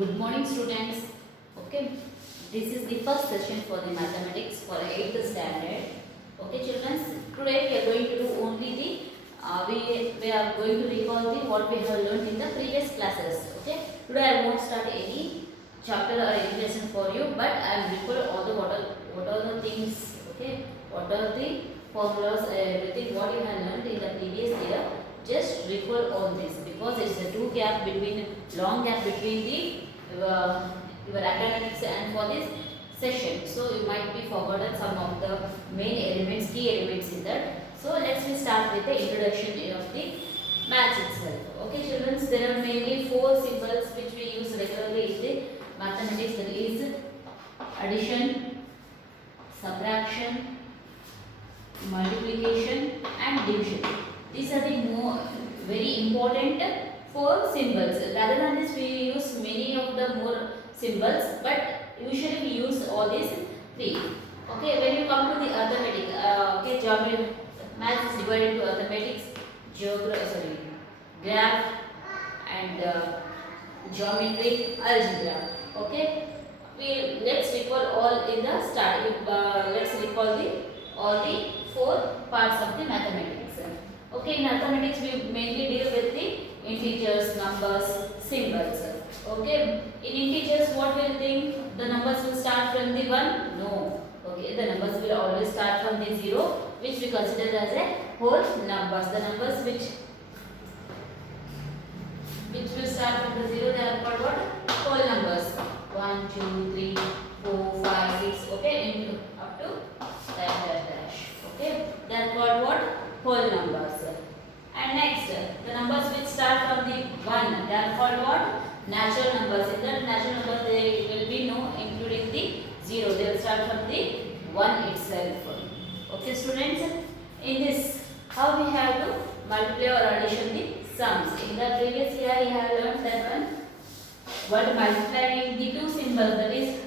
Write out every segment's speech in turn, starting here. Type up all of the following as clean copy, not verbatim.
Good morning, students. Okay, this is the first session for the mathematics for 8th standard. Okay, children. Today we are going to do only the we are going to recall the what we have learned in the previous classes. Okay, today I won't start any chapter or any lesson for you, but I am recall all the what are the things. Okay, what are the formulas, everything what you have learned in the previous year. Just recall all this because it's a long gap between the your academics and for this session. So you might be forgotten some of the main elements, key elements in that. So let's start with the introduction of the maths itself. Okay, children, there are mainly four symbols which we use regularly in the mathematics. That is addition, subtraction, multiplication, and division. These are the very important four symbols. Rather than this, we use many of the more symbols, but usually we use all these three. Okay, when you come to the arithmetic, okay, geometry, maths is divided into arithmetics, graph, and geometry, algebra. Okay, let's recall all in the start. Let's recall all the four parts of the mathematics. Okay, in arithmetics we mainly deal with the integers, numbers, symbols. Okay, in integers what will think? The numbers will start from the 1? No. Okay, the numbers will always start from the 0, which we consider as a whole numbers. The numbers which will start from the 0, they are called what? Whole numbers. 1, 2, 3, 4, 5, 6. Okay, into up to dash dash dash. Okay, they are called what? Whole numbers. And next, the numbers which start from the 1, they are called what? Natural numbers. In that natural numbers, there will be no including the 0. They will start from the 1 itself. Okay, students, in this, how we have to multiply or addition the sums. In the previous year, we have learned that one. What multiplying the two symbols, that is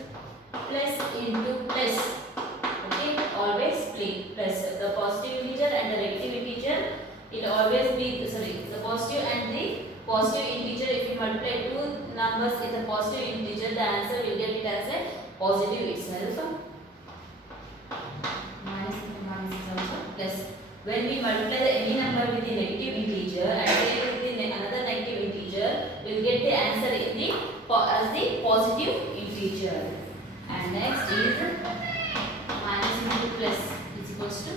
plus into plus. Okay, always plus. The positive integer and the negative integer will always be, the positive and the positive integer. If you multiply two numbers in the positive integer, the answer will get it as a positive itself. Minus into minus is also plus. When we multiply any number with the negative integer and with the another negative integer, we will get the answer in the as the positive integer. And next is minus into plus is equals to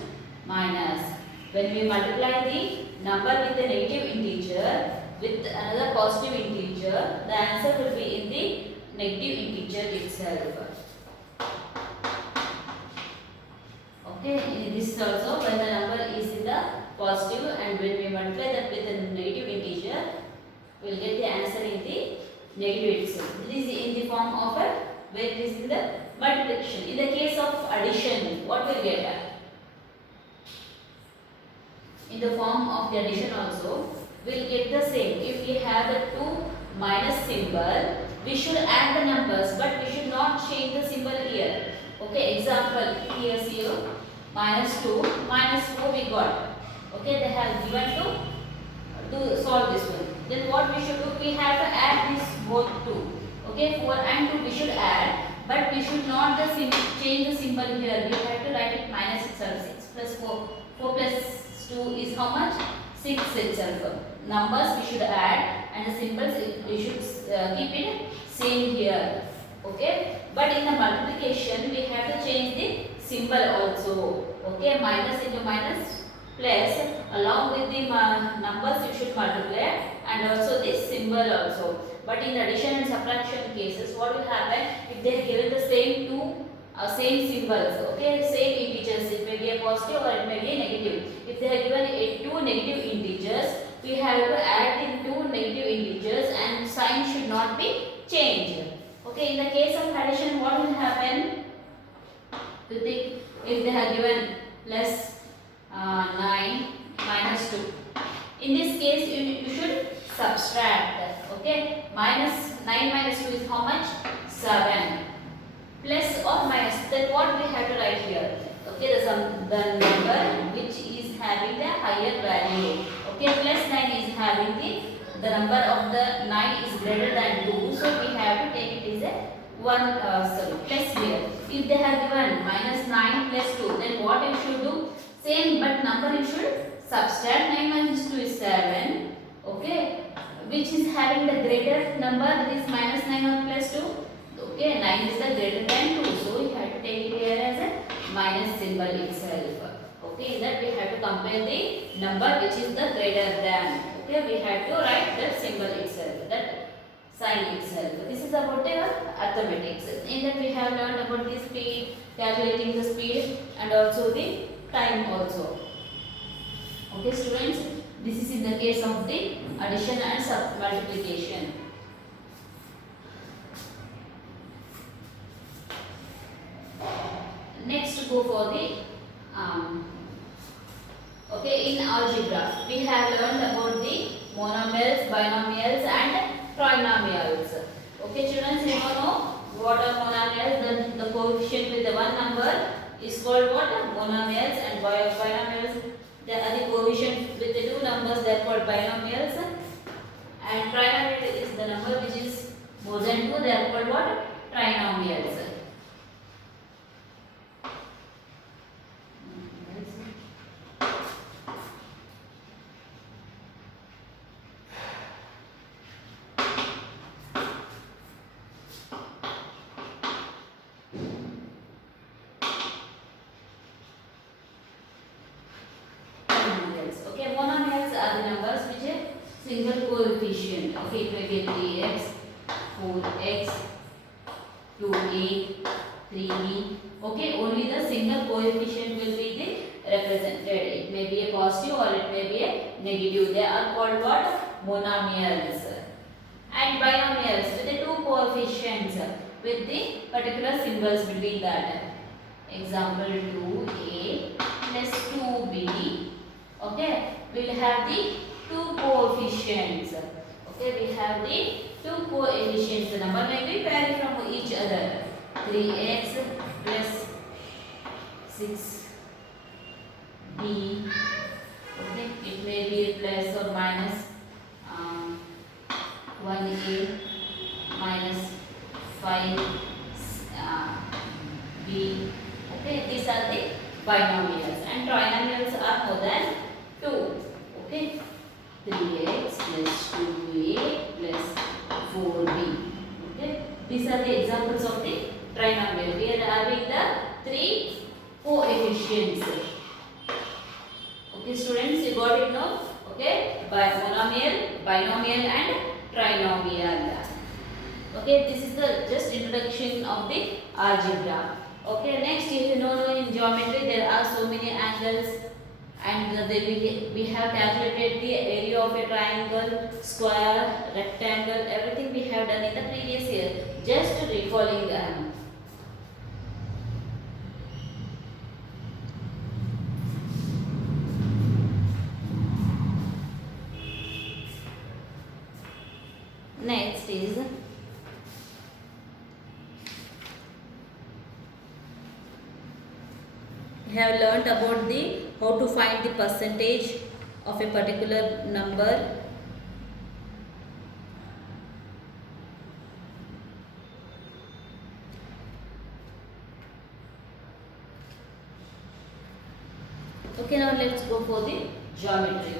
minus. When we multiply the number with the negative integer with another positive integer, the answer will be in the negative integer itself. Okay, this is also when the number is in the positive, and when we multiply that with the negative integer, we will get the answer in the negative itself. This is in the form of a, where it is in the multiplication. In the case of addition, what we will get? In the form of the addition also, we will get the same. If we have a 2 minus symbol, we should add the numbers, but we should not change the symbol here. Okay, example, here 0, minus 2, minus 4 we got. Okay, they have given to solve this one. Then what we should do? We have to add this both 2. Okay, 4 and 2 we should add, but we should not change the symbol here. We have to write it minus itself. 6 plus 4. 4 plus 2 is how much? 6 itself. Numbers we should add and the symbols we should keep it same here. Okay, but in the multiplication we have to change the symbol also. Okay, minus into minus plus, along with the numbers you should multiply and also this symbol also. But in addition and subtraction cases, what will happen if they have given the same two same symbols, okay, same integers, it may be a positive or it may be a negative. If they have given two negative integers, we have to add the two negative integers and sign should not be changed. Okay, in the case of addition, what will happen? You think if they have given plus 9 minus 2. In this case, you should subtract. Okay, minus 9 minus 2 is how much? 7. Plus or minus, then what we have to write here? Okay, the number which is having the higher value. Okay, plus 9 is having the the number of the 9 is greater than 2, so we have to take it as a 1 plus here. If they have given minus 9 plus 2, then what you should do? Same, but number you should subtract. 9 minus 2 is 7. Okay, which is having the greater number, that is minus 9 or plus 2. Okay, 9 is the greater than 2, so you have to take it here as a minus symbol itself. Okay, that we have to compare the number which is the greater than. Okay, we have to write that symbol itself, that sign itself. This is about the arithmetics. In that we have learned about the speed, calculating the speed, and also the time also. Okay students, this is in the case of the addition and multiplication. Next go for the okay, in algebra we have learned about the monomials, binomials and trinomials. Okay children, you know what are monomials? Then the coefficient with the one number is called what? Monomials, and binomials, they are the coefficient with the two numbers, they are called binomials, and trinomial is the number which is more than 2, they are called what? Trinomials. Okay, monomials are the numbers which are single coefficient. Okay, it may be 3x, 4x, 2a, 3b. Okay, only the single coefficient will be the represented. It may be a positive or it may be a negative. They are called what? Monomials. And binomials with the two coefficients with the particular symbols between that. Example 2a plus 2b. Okay, we will have the two coefficients. Okay, we have the two coefficients. The number may be vary from each other. 3x plus 6b. Okay, it may be plus or minus 1a minus 5b. Okay, these are the binomials, and trinomials are more than 2. Okay, 3x plus 2a plus 4b. Okay, these are the examples of the trinomial. We are having the three coefficients. Okay students, you got it now? Okay, by monomial, binomial and trinomial. Okay, this is the just introduction of the algebra. Okay, next if you know in geometry there are so many angles, and we have calculated the area of a triangle, square, rectangle, everything we have done in the previous year. Just recalling them. Next is we have learnt about the how to find the percentage of a particular number. Okay, now let's go for the geometry.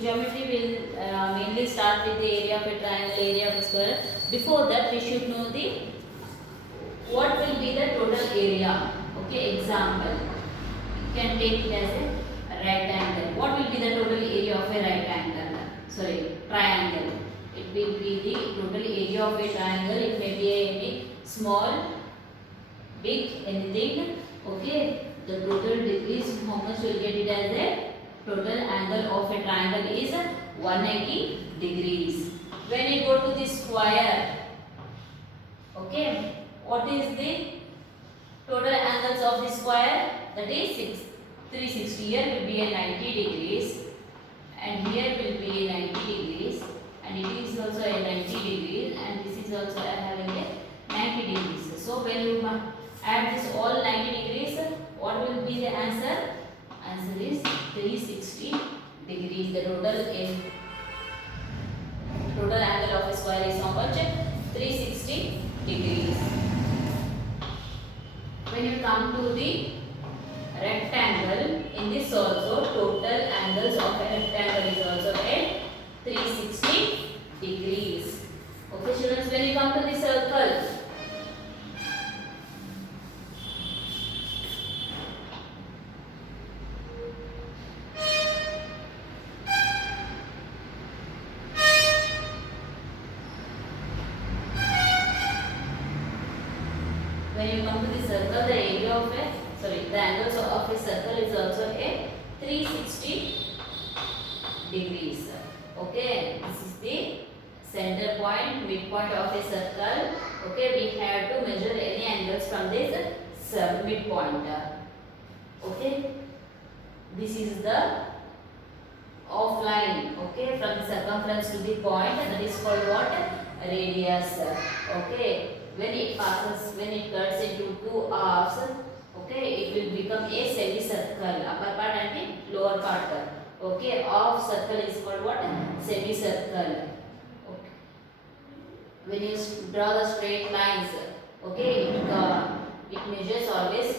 Geometry will mainly start with the area of a triangle, area of a square. Before that, we should know the what will be the total area. Okay, example, you can take it as a rectangle. What will be the total area of a rectangle? Sorry, triangle. It will be the total area of a triangle. It may be any small, big, anything. Okay, the total degrees, how much will get it as a total angle of a triangle is 180 degrees. When you go to the square, okay, what is the total angles of the square? That is 360. Here will be a 90 degrees, and here will be a 90 degrees, and it is also a 90 degrees, and this is also having a 90 degrees. So when you Add this all 90 degrees. What will be the answer? Answer is 360 degrees. The total angle of a square is how much? 360 degrees. When you come to the rectangle, in this also total angles of a rectangle is also at 360 degrees. Okay students, when you come to the circle, the area of the angles of a circle is also a 360 degrees. Okay, this is the center point, midpoint of a circle. Okay, we have to measure any angles from this midpoint. Okay, this is the offline. Okay, from the circumference to the point, that is called what? Radius. Okay. When it cuts into two halves, okay, it will become a semicircle, upper part and the lower part. Okay, half circle is called what? Semicircle. Okay. When you draw the straight lines, okay, it measures always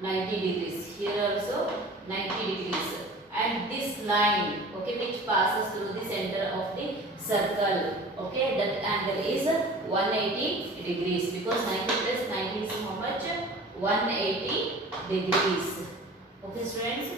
90 degrees. Here also 90 degrees. And this line, okay, which passes through the center of the circle, okay, that angle is 180 degrees, because 90 plus 90 is how much? 180 degrees. Okay students,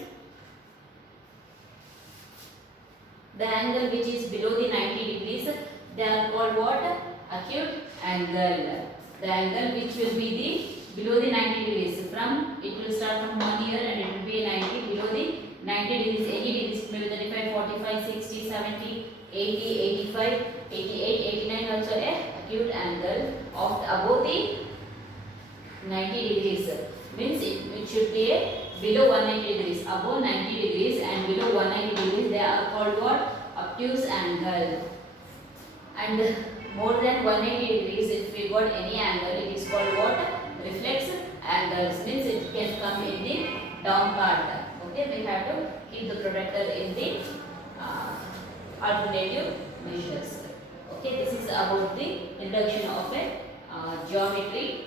the angle which is below the 90 degrees, they are called what? Acute angle. The angle which will be the below the 90 degrees, it will start from 1 here and it will be 90 below the 90 degrees, 80 degrees, maybe 35, 45, 60, 70, 80, 85, 88, 89 also a acute angle of above the 90 degrees. Means it should be a below 190 degrees, above 90 degrees and below 190 degrees, they are called what? Obtuse angle. And more than 180 degrees, if we got any angle, it is called what? Reflex angles. Means it can come in the down part. Okay, we have to keep the protractor in the alternative measures. Okay, this is about the introduction of a geometry.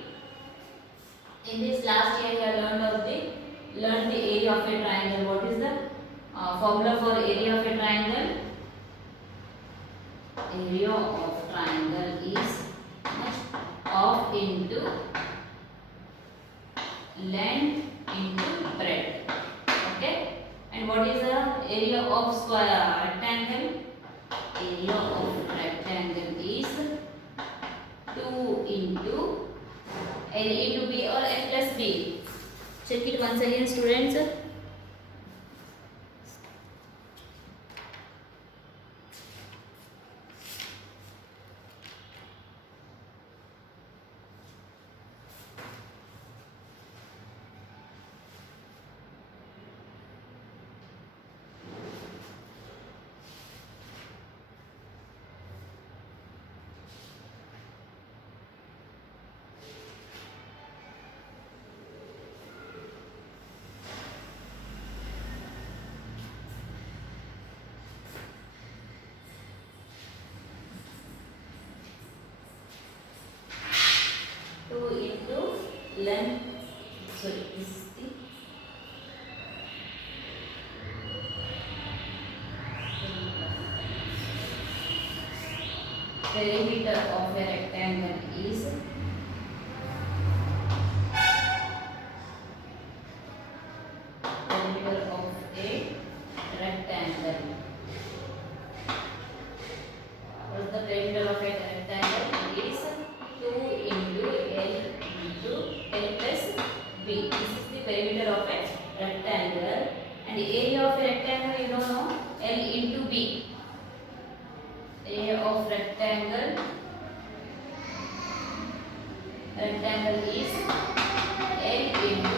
In this last year, we have learned the area of a triangle. What is the formula for area of a triangle? Area of triangle is half into length into breadth. Okay, and what is the area of square rectangle? Area of rectangle is 2 into L into B or L plus B. Check it once again students. Length, sorry, this is the perimeter of a rectangle is perimeter of a rectangle. What is the perimeter of a rectangle? It is 2 into L into L plus B. This is the perimeter of a rectangle, and the area of a rectangle, you know, L into B. Area of rectangle is L into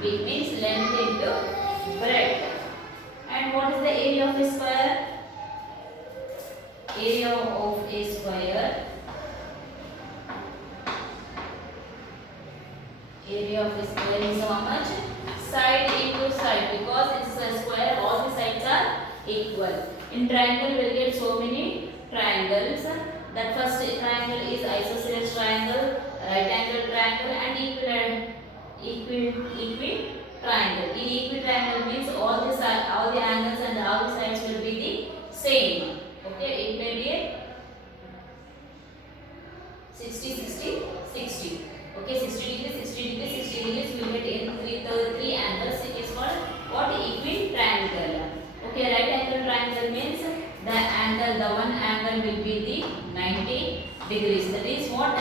B, means length into breadth. And what is the area of a square? Area of a square area of the square is how much? Side into side, because it's a square, all the sides are equal. In triangle we'll get so many triangles. That first triangle is isosceles triangle, right angle triangle, and equi triangle. In equi triangle means all the angles and all the sides will be the same. Okay, it may be a 60 60 60. Okay, 60 degrees 60 degrees 60 degrees we will get in three angles. It is called what? Equi triangle. Okay, right angle triangle means the angle, the one angle will be the 90 degrees. That is what?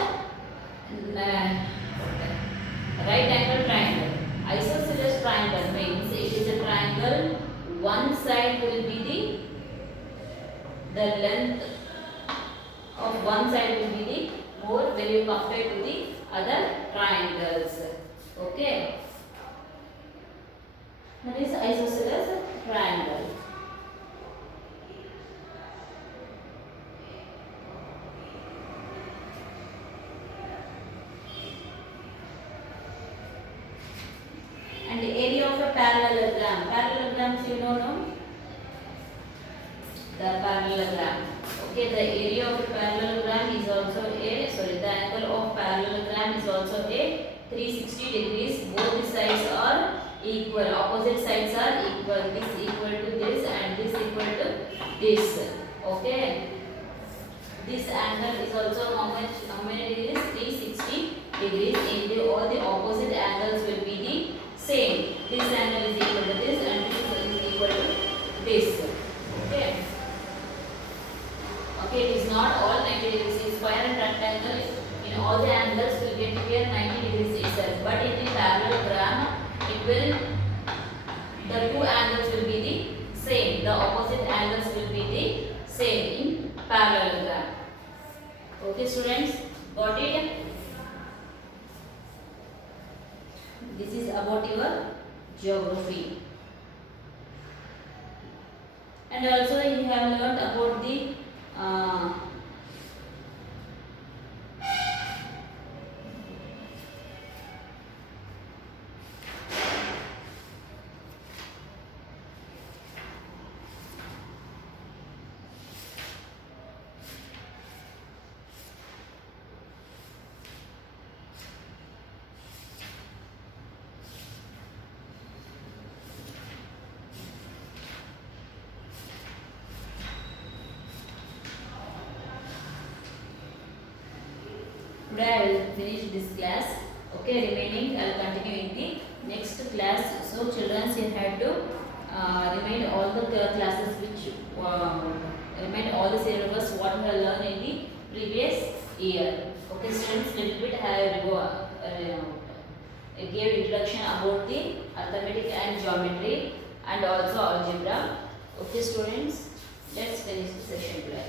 Right angle triangle. Isosceles triangle means it is a triangle. One side will be the length of one side will be the more when you compare to the other triangles. Okay, that is isosceles triangle. And the area of a parallelogram. Parallelograms you know, no? The parallelogram. Okay, the area of a parallelogram is also the angle of parallelogram is also a 360 degrees. Both the sides are equal. Opposite sides are equal. This equal to this and this equal to this. Okay. This angle is also how many degrees? 360 degrees. All the opposite angles will be the same. This angle is equal to this and this is equal to this. Okay. Okay, it is not all 90 degrees. In square and rectangle, in all the angles will get here 90 degrees itself. But in the parallelogram, the two angles will be the same. The opposite angles will be the same in parallelogram. Okay, students, got it? This is about your geography. And also you have learned about the today I will finish this class. Okay, remaining I will continue in the next class. So children, you have to remind all the classes which remind all the syllabus what you have learned in the previous year. Okay, students, little bit I gave introduction about the arithmetic and geometry and also algebra. Okay, students, let's finish the session today.